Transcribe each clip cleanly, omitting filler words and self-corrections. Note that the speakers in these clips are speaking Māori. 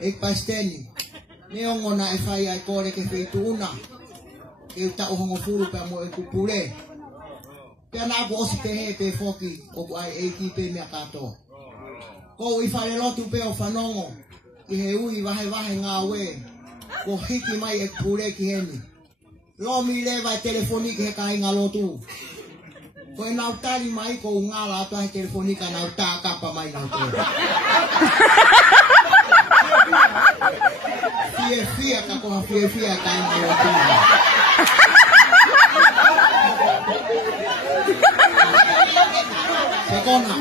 Ik pasteni. Neongo na e fai ai kore ke feituna. Ke uta o hongo furu pe mo e kupule. Pe na go si te he pe foki o ai e ki pe me kato. Ko I fai lotu pe o fanongo. I he ui wahe ngā we. Ko hiki mai e kupule ki heni. Lo mi le vai telefoni ke ka inga lotu. Ko e nau tari mai ko ngā la to he telefoni ka nau tā kapa mai nau to. Fia ka ko fia ka inga lotu. Sekona.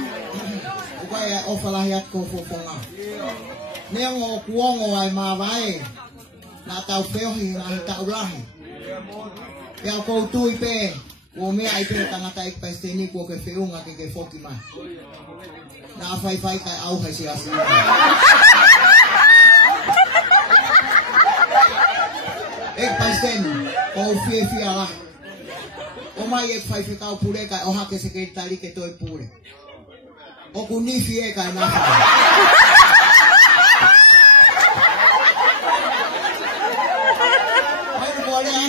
Ko e ofala hiat ko fofonga. Neongo kuongo ai mawai. Na tau feohi na tau lahi. Ya ko tu ipe o me ai pe tangata ik pasteni ko ke feunga ke foki mai. Na fai ka au ha si asi. Ik pasteni o fia la. O mai ek fai ka pure ka o ha ke sekretari ke toi pure. O kuni fie ka na.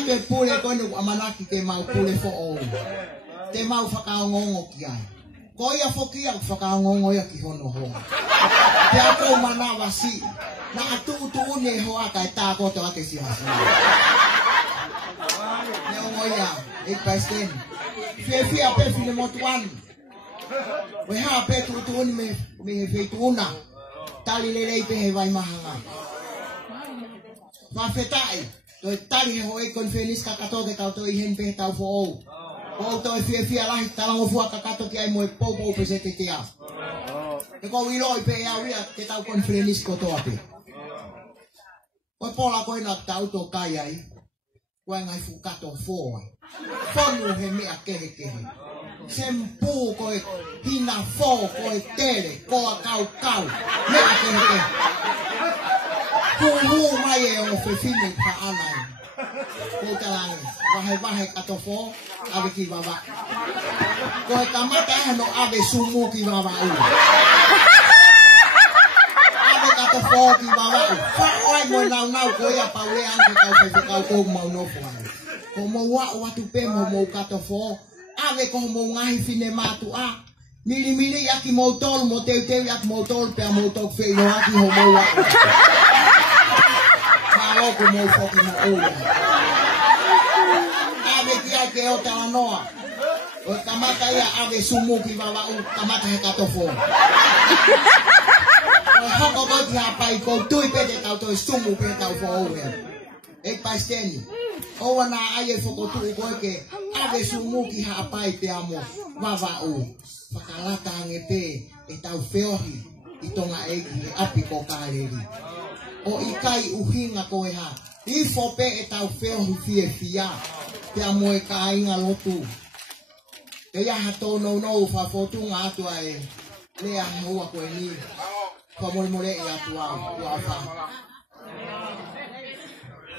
Ke pule kono amanaki ke mau pule fo o. Te mau whakaongongo ki ai. Ko ia foki au whakaongongo ia ki hono ho. Te ako manawa si. Na atu une ho aka e tā koto ake si hasi. Neongo ia, ik paisten. Fia pe fine motuan. We ha pe une me he feitu una. Tali lelei pe he vai mahanga. Whawhetai. Toi tari he hoi kon feliz ka kato ke tau toi hen pe tau fo ou. O toi fia lahi talango fua ka kato ki ai mo e popo pe se te tia. E ko wiloi pe ia wia ke tau kon feliz ko toa pe. Ko pola ko ina tau to kai ai. Ko ngai fu kato fo. Fonu he mea kehe. Sempu ko e hina fo ko e tere ko a kau. Mea kehe. Hu mai e o fefine pa anai. Ko talangi. Wahe kato fo. Ave ki wawa. Ko e kamata e no ave sumu ki wawa u. Ave kato fo ki wawa u. Fa oi mo nau ko ia pa ue anke kau pepe kau kou mau nofu ai. Ko mo watu pe mo kato fo. Ave ko mo ngahi fine matu a. Mili aki mo tolu mo teu aki mo tolu pe a mo tok fe no aki ho mo wa. Ko mo foki na ola. Ave ki ai ke o tala noa. O kamata ia ave sumu ki wawa u kamata he kato fo. O hoko boti hapai ko tui pete tau toi sumu pe tau fo oue. Ek pasteni. Owa na aie foko tui koe ke ave sumu ki hapai pe amo wawa u. Whakalata ange pe e tau feohi I tonga egi he api ko kāleri. O ikai uhinga koe ha. I fope e tau feohi fia. Te amo e ka inga lotu. Te iaha tō no whafotunga atua e lea hoa koe ni. Ka mole e atua. Ua wha.